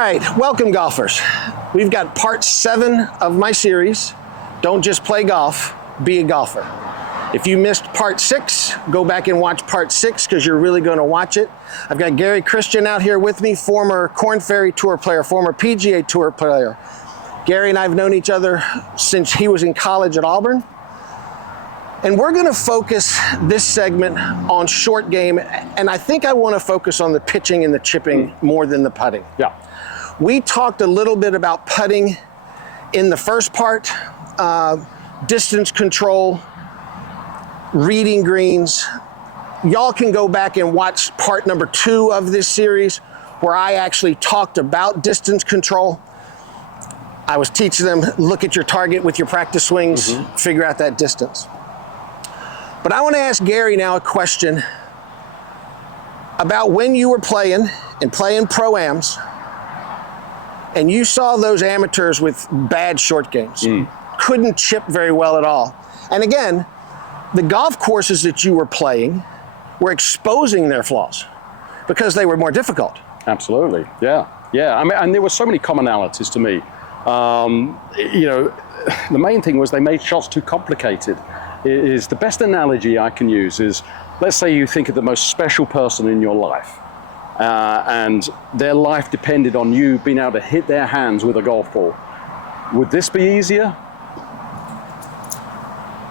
right, welcome golfers. We've got part 7 of my series, Don't Just Play Golf, Be a Golfer. If you missed part 6, go back and watch part 6 because you're really going to watch it. I've got Gary Christian out here with me, former Korn Ferry Tour player, former PGA Tour player. Gary and I have known each other since he was in college at Auburn. And we're going to focus this segment on short game, and I think I want to focus on the pitching and the chipping more than the putting. Yeah. We talked a little bit about putting in the first part, distance control, reading greens. Y'all can go back and watch part number 2 of this series where I actually talked about distance control. I was teaching them, look at your target with your practice swings, figure out that distance. But I want to ask Gary now a question about when you were playing pro-ams and you saw those amateurs with bad short games, couldn't chip very well at all. And again, the golf courses that you were playing were exposing their flaws because they were more difficult. Absolutely, yeah. I mean, and there were so many commonalities to me. You know, the main thing was they made shots too complicated. Is the best analogy I can use is, let's say you think of the most special person in your life, and their life depended on you being able to hit their hands with a golf ball. Would this be easier?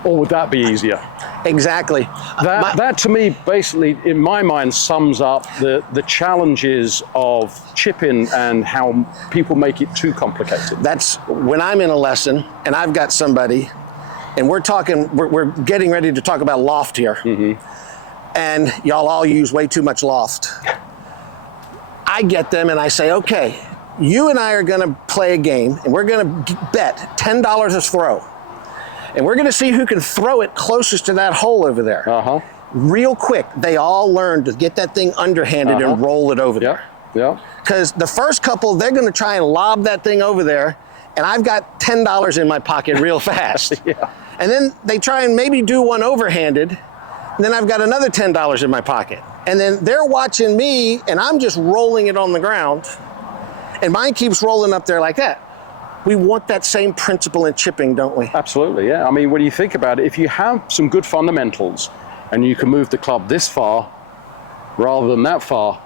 Or would that be easier? Exactly. That to me, basically, in my mind, sums up the challenges of chipping and how people make it too complicated. That's when I'm in a lesson and I've got somebody and we're getting ready to talk about loft here. And y'all all use way too much loft. I get them and I say, okay, you and I are gonna play a game and we're gonna bet $10 a throw. And we're gonna see who can throw it closest to that hole over there. Real quick, they all learn to get that thing underhanded and roll it over there. Because the first couple, they're gonna try and lob that thing over there and I've got $10 in my pocket real fast. And then they try and maybe do one overhanded, and then I've got another $10 in my pocket. And then they're watching me, and I'm just rolling it on the ground, and mine keeps rolling up there like that. We want that same principle in chipping, don't we? Absolutely, yeah. I mean, when you think about it, if you have some good fundamentals, and you can move the club this far, rather than that far,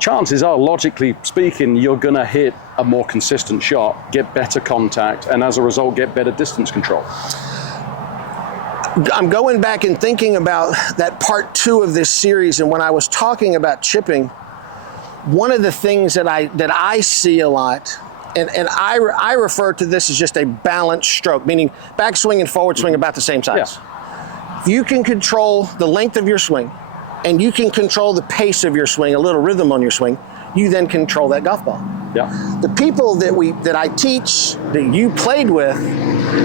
chances are, logically speaking, you're going to hit a more consistent shot, get better contact, and as a result, get better distance control. I'm going back and thinking about that part 2 of this series, and when I was talking about chipping, one of the things that I see a lot, and I refer to this as just a balanced stroke, meaning backswing and forward swing about the same size. If you can control the length of your swing, and you can control the pace of your swing, a little rhythm on your swing, you then control that golf ball. The people that I teach, that you played with,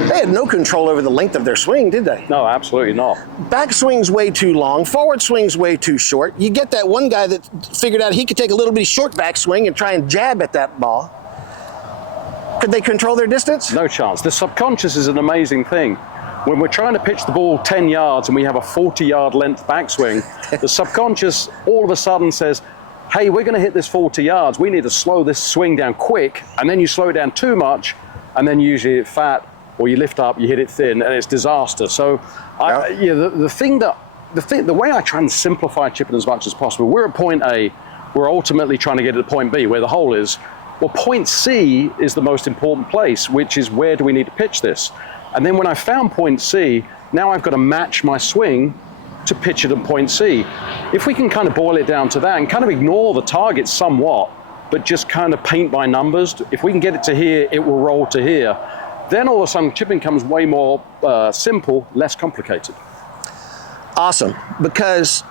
they had no control over the length of their swing, did they? No, absolutely not. Backswing's way too long, forward swing's way too short. You get that one guy that figured out he could take a little bit short backswing and try and jab at that ball. Could they control their distance? No chance. The subconscious is an amazing thing. When we're trying to pitch the ball 10 yards and we have a 40-yard length backswing, the subconscious all of a sudden says, hey, we're going to hit this 40 yards. We need to slow this swing down quick. And then you slow it down too much, and then usually hit fat, or you lift up, you hit it thin, and it's disaster. So the way I try and simplify chipping as much as possible, we're at point A, we're ultimately trying to get to point B, where the hole is. Well, point C is the most important place, which is where do we need to pitch this? And then when I found point C, now I've got to match my swing to pitch it at point C. If we can kind of boil it down to that and kind of ignore the target somewhat, but just kind of paint by numbers, if we can get it to here, it will roll to here. Then all of a sudden, chipping comes way more simple, less complicated. Awesome, because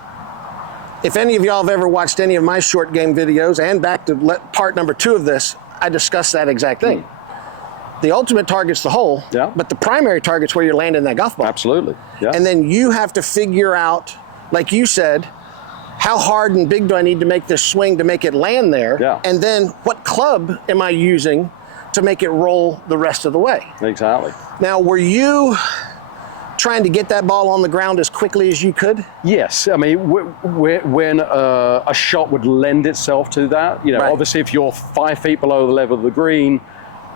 if any of y'all have ever watched any of my short game videos, and back to part number 2 of this, I discussed that exact thing. The ultimate target's the hole, but the primary target's where you're landing that golf ball. Absolutely, yeah. And then you have to figure out, like you said, how hard and big do I need to make this swing to make it land there? And then what club am I using to make it roll the rest of the way? Exactly. Now, were you trying to get that ball on the ground as quickly as you could? Yes, I mean, when a shot would lend itself to that, you know, Right. obviously if you're 5 feet below the level of the green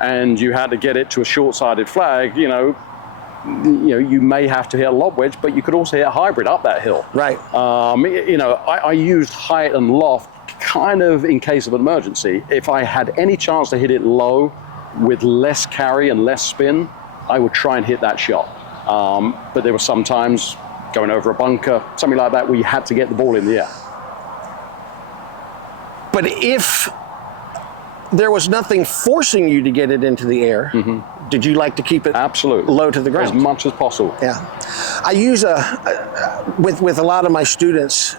and you had to get it to a short-sided flag, you know, you may have to hit a lob wedge, but you could also hit a hybrid up that hill. Right. You know, I used height and loft kind of in case of an emergency. If I had any chance to hit it low with less carry and less spin, I would try and hit that shot. But there were some times going over a bunker, something like that, where you had to get the ball in the air. But if there was nothing forcing you to get it into the air, did you like to keep it Absolutely. low to the ground? As much as possible. Yeah. I use with a lot of my students,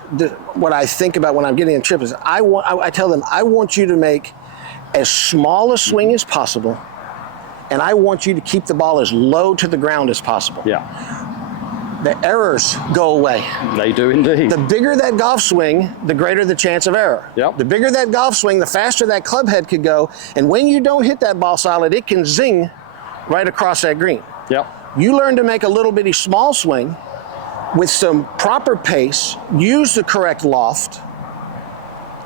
what I think about when I'm getting a chip is I tell them, I want you to make as small a swing as possible, and I want you to keep the ball as low to the ground as possible. Yeah, The errors go away. they do indeed. The bigger that golf swing, the greater the chance of error. Yep. The bigger that golf swing, the faster that club head could go. And when you don't hit that ball solid, it can zing right across that green. Yep. You learn to make a little bitty small swing with some proper pace, use the correct loft,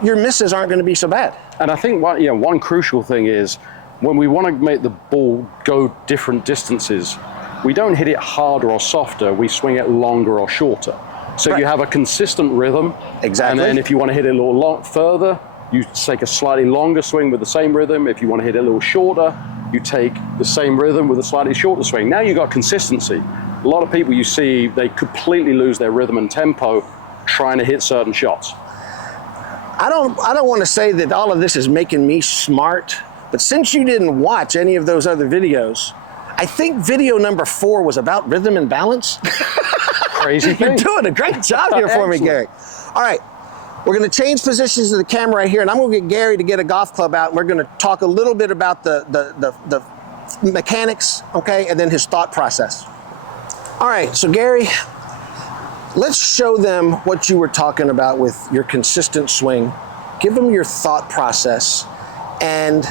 your misses aren't going to be so bad. And I think one crucial thing is when we want to make the ball go different distances, we don't hit it harder or softer, we swing it longer or shorter. So Right. you have a consistent rhythm. Exactly. And then if you want to hit it a little further, you take a slightly longer swing with the same rhythm. If you want to hit it a little shorter, you take the same rhythm with a slightly shorter swing. Now you've got consistency. A lot of people you see, they completely lose their rhythm and tempo trying to hit certain shots. I don't want to say that all of this is making me smart, but since you didn't watch any of those other videos, I think video number 4 was about rhythm and balance. Crazy You're thing. doing a great job here for me, Excellent. Gary. All right, we're going to change positions of the camera right here, and I'm going to get Gary to get a golf club out, and we're going to talk a little bit about the mechanics, okay, and then his thought process. All right, so Gary, let's show them what you were talking about with your consistent swing. Give them your thought process, and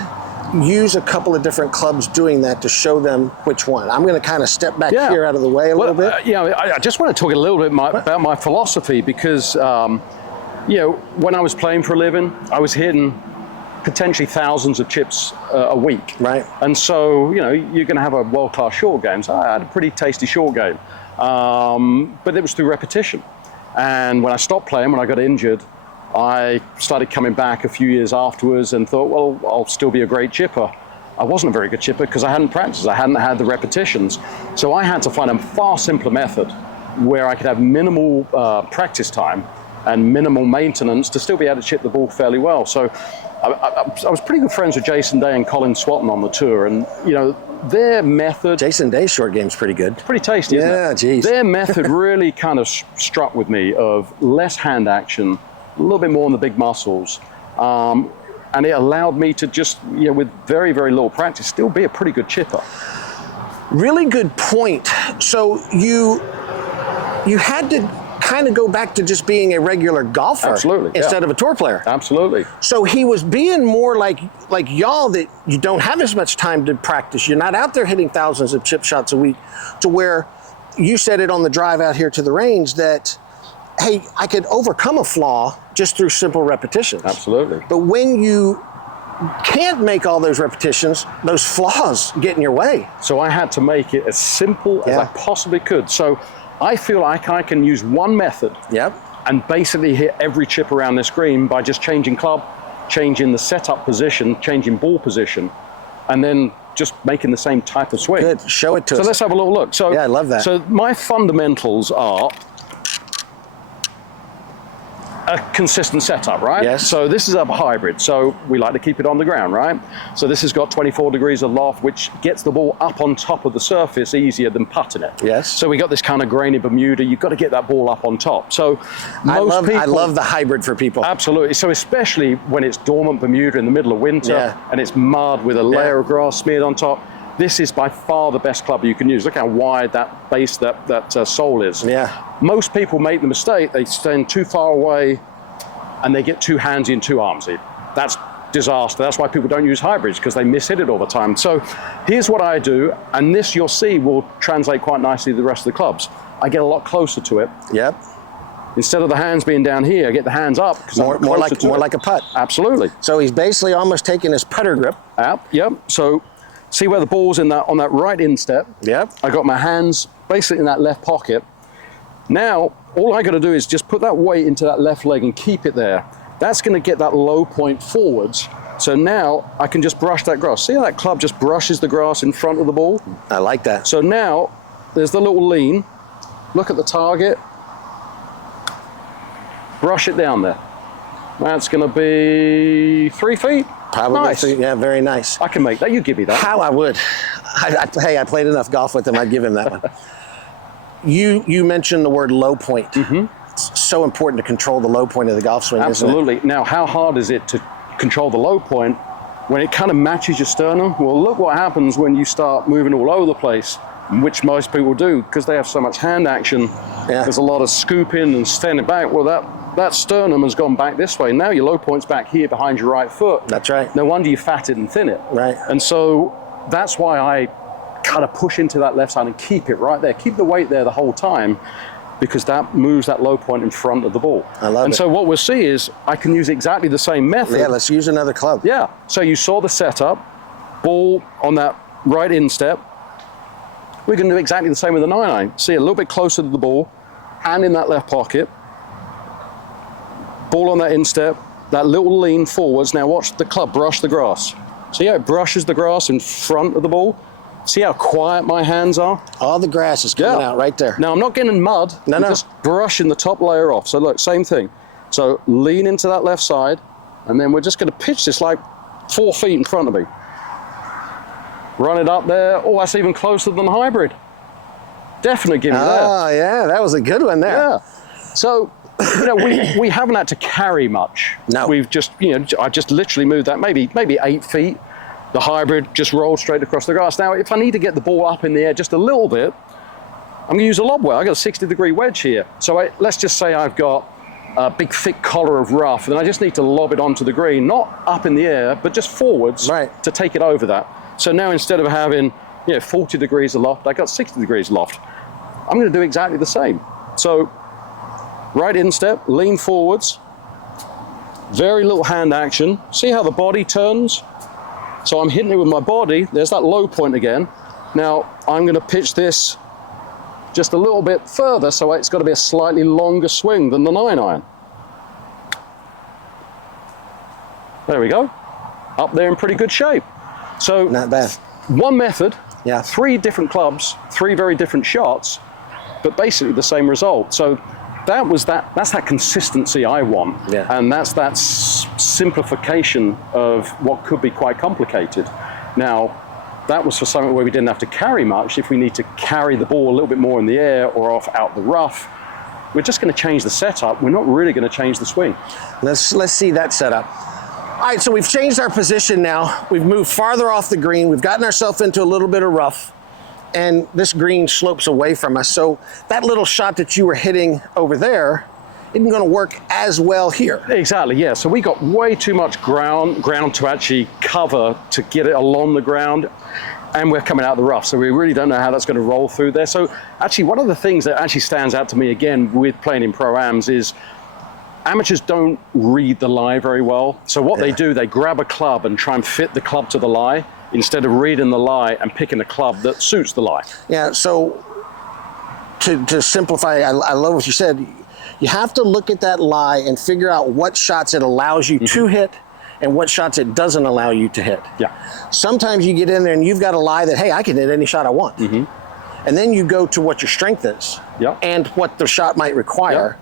use a couple of different clubs doing that to show them which one. I'm going to kind of step back here out of the way a little bit. I just want to talk a little bit about my philosophy because, when I was playing for a living, I was hitting potentially thousands of chips a week. Right. And so, you're going to have a world-class short game. So I had a pretty tasty short game. But it was through repetition. And when I stopped playing, when I got injured, I started coming back a few years afterwards and thought, well, I'll still be a great chipper. I wasn't a very good chipper because I hadn't practiced. I hadn't had the repetitions. So I had to find a far simpler method where I could have minimal practice time and minimal maintenance to still be able to chip the ball fairly well. So I was pretty good friends with Jason Day and Colin Swatton on the tour, and their method. Jason Day's short game's pretty good. Pretty tasty, isn't it? Yeah, geez. Their method really kind of struck with me of less hand action, a little bit more on the big muscles, and it allowed me to just, with very, very little practice, still be a pretty good chipper. Really good point. So you had to kind of go back to just being a regular golfer. Absolutely, yeah. Instead of a tour player. Absolutely. So he was being more like y'all, that you don't have as much time to practice. You're not out there hitting thousands of chip shots a week, to where you said it on the drive out here to the range that, hey, I could overcome a flaw just through simple repetitions. Absolutely. But when you can't make all those repetitions, those flaws get in your way. So I had to make it as simple as I possibly could. So I feel like I can use one method and basically hit every chip around this green by just changing club, changing the setup position, changing ball position, and then just making the same type of swing. Good, show it to us. So let's have a little look. So, yeah, I love that. So my fundamentals are a consistent setup, right? Yes. So this is a hybrid, so we like to keep it on the ground, right? So this has got 24 degrees of loft, which gets the ball up on top of the surface easier than putting it. Yes. So we got this kind of grainy Bermuda, you've got to get that ball up on top. So I love the hybrid for people. Absolutely. So especially when it's dormant Bermuda in the middle of winter and it's mud with a layer of grass smeared on top, this is by far the best club you can use. Look how wide that base, that sole is. Yeah. Most people make the mistake, they stand too far away and they get too handsy and too armsy. That's disaster. That's why people don't use hybrids, because they miss-hit it all the time. So here's what I do, and this you'll see will translate quite nicely to the rest of the clubs. I get a lot closer to it. Yep. Instead of the hands being down here, I get the hands up, because more like a putt. Absolutely. So he's basically almost taking his putter grip. Yep. So see where the ball's on that right instep. Yep. I got my hands basically in that left pocket. Now, all I got to do is just put that weight into that left leg and keep it there. That's going to get that low point forwards. So now I can just brush that grass. See how that club just brushes the grass in front of the ball? I like that. So now there's the little lean. Look at the target. Brush it down there. That's going to be 3 feet. Probably. Nice. Yeah, very nice. I can make that. You give me that. How I would. Hey, I played enough golf with him. I'd give him that one. You mentioned the word low point. Mm-hmm. It's so important to control the low point of the golf swing. Absolutely. Isn't it? Now, how hard is it to control the low point when it kind of matches your sternum? Well, look what happens when you start moving all over the place, which most people do because they have so much hand action. Yeah. There's a lot of scooping and standing back. Well, that sternum has gone back this way. Now your low point's back here behind your right foot. That's right. No wonder you fat it and thin it. Right. And so that's why I kind of push into that left side and keep it right there. Keep the weight there the whole time, because that moves that low point in front of the ball. I love it. And so what we'll see is I can use exactly the same method. Yeah, let's use another club. Yeah. So you saw the setup, ball on that right instep. We're going to do exactly the same with the 9-iron. See, a little bit closer to the ball, hand in that left pocket, ball on that instep, that little lean forwards. Now watch the club brush the grass. See how it brushes the grass in front of the ball? See how quiet my hands are? All the grass is coming out right there. Now I'm not getting mud. No, I'm no. just brushing the top layer off. So look, same thing. So lean into that left side, and then we're just going to pitch this like 4 feet in front of me. Run it up there. Oh, that's even closer than the hybrid. Definitely give me that. Oh, yeah, that was a good one there. Yeah. So, we haven't had to carry much. No. We've just, I just literally moved that maybe 8 feet. The hybrid just rolled straight across the grass. Now, if I need to get the ball up in the air just a little bit, I'm going to use a lob wedge. I've got a 60-degree wedge here. So let's just say I've got a big, thick collar of rough, and I just need to lob it onto the green, not up in the air, but just forwards to take it over that. So now instead of having 40 degrees of loft, I got 60 degrees loft. I'm going to do exactly the same. So right instep, lean forwards, very little hand action. See how the body turns? So I'm hitting it with my body. There's that low point again. Now I'm going to pitch this just a little bit further, so it's got to be a slightly longer swing than the 9-iron. There we go. Up there in pretty good shape. So not bad. One method, yeah. 3 different clubs, 3 very different shots, but basically the same result. So that's that consistency I want, and that's that simplification of what could be quite complicated. Now, that was for something where we didn't have to carry much. If we need to carry the ball a little bit more in the air or off out the rough, we're just going to change the setup. We're not really going to change the swing. Let's see that setup. All right, so we've changed our position now. We've moved farther off the green. We've gotten ourselves into a little bit of rough, and this green slopes away from us. So that little shot that you were hitting over there isn't going to work as well here. Exactly, yeah. So we got way too much ground to actually cover to get it along the ground, and we're coming out of the rough. So we really don't know how that's going to roll through there. So actually, one of the things that actually stands out to me again with playing in Pro-Ams is amateurs don't read the lie very well. So what they do, they grab a club and try and fit the club to the lie instead of reading the lie and picking a club that suits the lie. Yeah, so to simplify, I love what you said. You have to look at that lie and figure out what shots it allows you to hit and what shots it doesn't allow you to hit. Yeah. Sometimes you get in there and you've got a lie that, hey, I can hit any shot I want. And then you go to what your strength is and what the shot might require.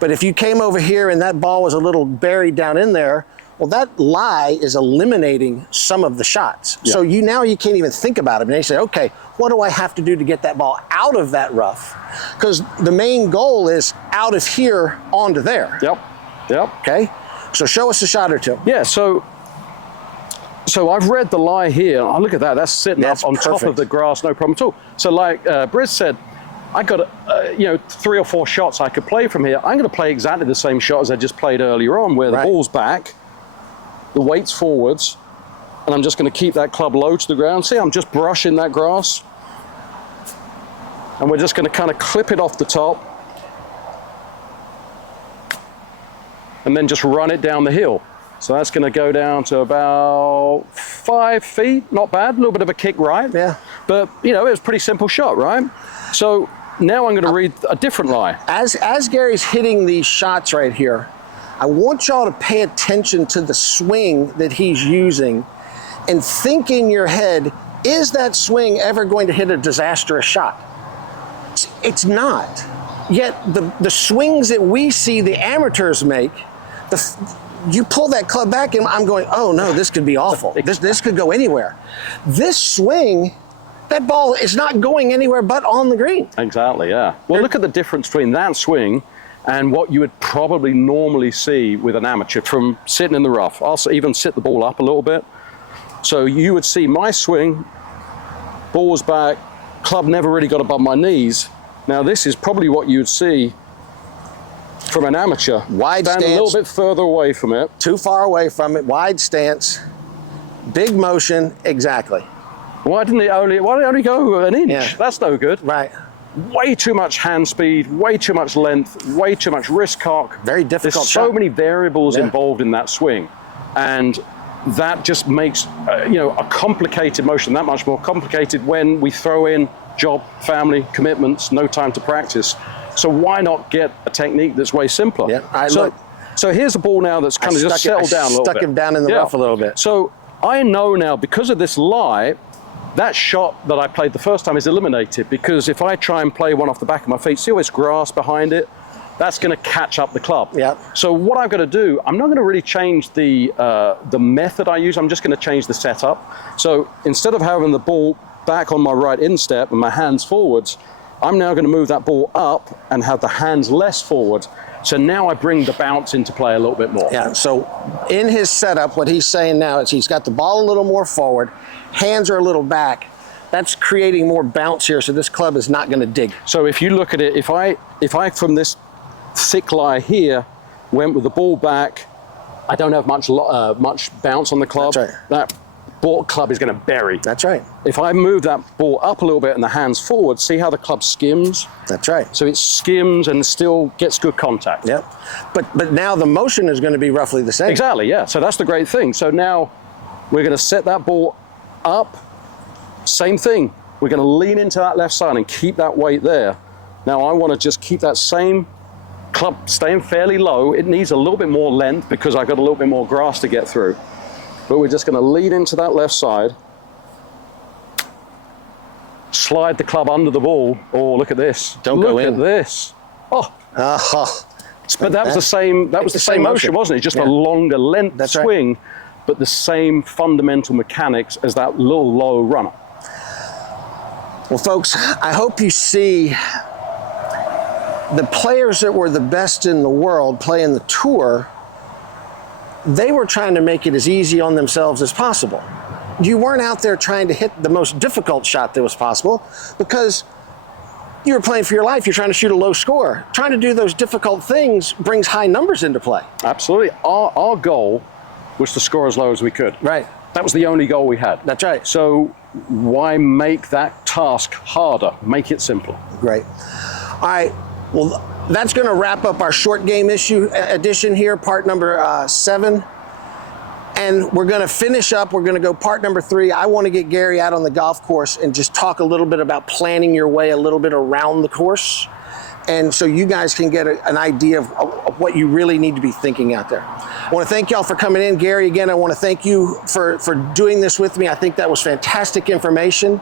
But if you came over here and that ball was a little buried down in there, well, that lie is eliminating some of the shots. So now you can't even think about it. And you say, okay, what do I have to do to get that ball out of that rough? Because the main goal is out of here onto there. Okay, so show us a shot or two. Yeah, so I've read the lie here. Oh, look at that. That's sitting up on top of the grass, no problem at all. So like Briz said, I got 3 or 4 shots I could play from here. I'm going to play exactly the same shot as I just played earlier on, where the ball's back, the weight's forwards, and I'm just going to keep that club low to the ground. See, I'm just brushing that grass. And we're just going to kind of clip it off the top. And then just run it down the hill. So that's going to go down to about 5 feet. Not bad, a little bit of a kick right. Yeah. But, you know, it was a pretty simple shot, right? So now I'm going to read a different lie. As Gary's hitting these shots right here, I want y'all to pay attention to the swing that he's using and think in your head, is that swing ever going to hit a disastrous shot? It's not. Yet the swings that we see the amateurs make, you pull that club back and I'm going, oh no, this could be awful. This could go anywhere. This swing, that ball is not going anywhere but on the green. Exactly, yeah. Well, look at the difference between that swing and what you would probably normally see with an amateur from sitting in the rough. I'll even sit the ball up a little bit. So you would see my swing, ball was back, club never really got above my knees. Now this is probably what you'd see from an amateur. Wide Stand stance. a little bit further away from it. Too far away from it, wide stance, big motion, exactly. Why didn't it only go an inch? Yeah. That's no good. Right. Way too much hand speed, way too much length, way too much wrist cock. Very difficult There's so shot. many variables Yeah. involved in that swing. And that just makes a complicated motion that much more complicated when we throw in job, family, commitments, no time to practice. So why not get a technique that's way simpler? Yeah, so here's a ball now that's kind of just settled down a little bit. Stuck him down in the rough a little bit. So I know now, because of this lie, that shot that I played the first time is eliminated, because if I try and play one off the back of my feet, see all this grass behind it? That's going to catch up the club. Yeah. So what I've got to do, I'm not going to really change the method I use. I'm just going to change the setup. So instead of having the ball back on my right instep and my hands forwards, I'm now going to move that ball up and have the hands less forward. So now I bring the bounce into play a little bit more. Yeah, so in his setup, what he's saying now is he's got the ball a little more forward, hands are a little back. That's creating more bounce here, so this club is not going to dig. So if you look at it, if I from this thick lie here went with the ball back, I don't have much bounce on the club. That's right. That ball club is going to bury. That's right. If I move that ball up a little bit and the hands forward, see how the club skims? That's right. So it skims and still gets good contact. Yep. But now the motion is going to be roughly the same. Exactly, yeah. So that's the great thing. So now we're going to set that ball up. Same thing. We're going to lean into that left side and keep that weight there. Now I want to just keep that same club staying fairly low. It needs a little bit more length because I've got a little bit more grass to get through. But we're just going to lean into that left side, slide the club under the ball. Oh, look at this. Don't go in. Look at this. Oh. But that was the same. That was the same motion, wasn't it? Just a longer length swing, but the same fundamental mechanics as that little low runner. Well, folks, I hope you see the players that were the best in the world playing the tour. They were trying to make it as easy on themselves as possible. You weren't out there trying to hit the most difficult shot that was possible because you were playing for your life. You're trying to shoot a low score. Trying to do those difficult things brings high numbers into play. Absolutely. Our goal was to score as low as we could. Right. That was the only goal we had. That's right. So why make that task harder? Make it simpler. Great. All right. Well, that's going to wrap up our short game edition here, part number 7. And we're going to finish up. We're going to go part number 3. I want to get Gary out on the golf course and just talk a little bit about planning your way a little bit around the course. And so you guys can get an idea of what you really need to be thinking out there. I want to thank y'all for coming in. Gary, again, I want to thank you for doing this with me. I think that was fantastic information.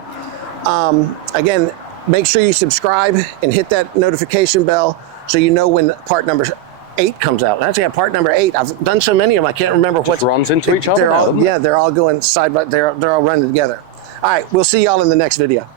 Again, make sure you subscribe and hit that notification bell so you know when part number 8 comes out. Actually, I have part number 8. I've done so many of them, I can't remember what. Runs into each other. Yeah, they're all going side by. They're all running together. All right, we'll see y'all in the next video.